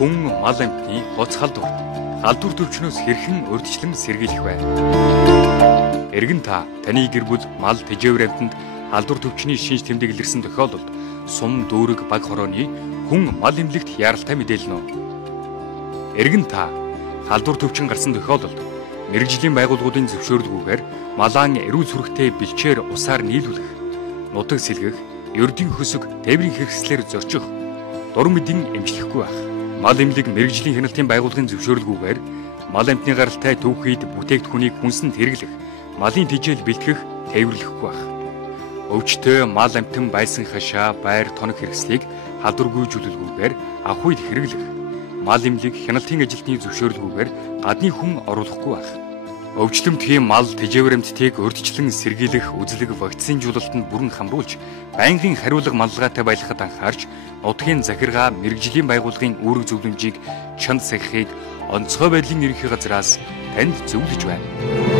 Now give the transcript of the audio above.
хүн мал амьтны хоц халдвар төвчнөөс хэрхэн урьдчилан сэргийлэх вэ? Эргэн таны гэр бүл мал тэжээвэр амьтанд халдвар төвчний шинж тэмдэг илэрсэн тохиолдолд сум дүүрэг баг хорооны хүн мал эмнэлэгт яаралтай мэдээлнэ үү? Эргэн халдвар төвчин гарсан тохиолдолд мэргэжлийн байгууллагуудын зөвшөөрлгүйгээр малаан эрүүл сүрэгтэй бэлчээр усаар нийлүүлэх, нутаг сэлгэх, ердийн хөсөг, тээврийн хэрэгслээр зорчих, дур мэдэн эмчлэхгүй байх. Мал эмнэлэг мэргэжлийн хяналтын байгууллагын зөвшөөрлгүйгээр мал амьтны гаралтай төвхийд бүтээгдэхүүнийг хүнсэнд хэрэглэх, малын тэжээл бэлтгэх, тээвэрлэхгүй байх. Өвчтөе мал амьтан байсан хашаа, байр, тоног хэрэгслийг халдваргүй жүлэлгүйгээр авах үед хэрэглэх. Мал эмнэлэг хяналтын ажилтны зөвшөөрлгүйгээр гадны хүн оруулахгүй байх. Өвчлөмтгий мал тэжээвэр амьтдыг урьдчилан сэргийлэх үзлэг вакцины жуулалтанд бүрэн хамруулж, байнгын хариулга маллагатай байлгахад анхаарч, нутгийн захиргаа мэргэжлийн байгууллагын үүрэг зөвлөмжийг чанд сахихыг онцгой байдлын ерөнхий газраас танд зөвлөж байна.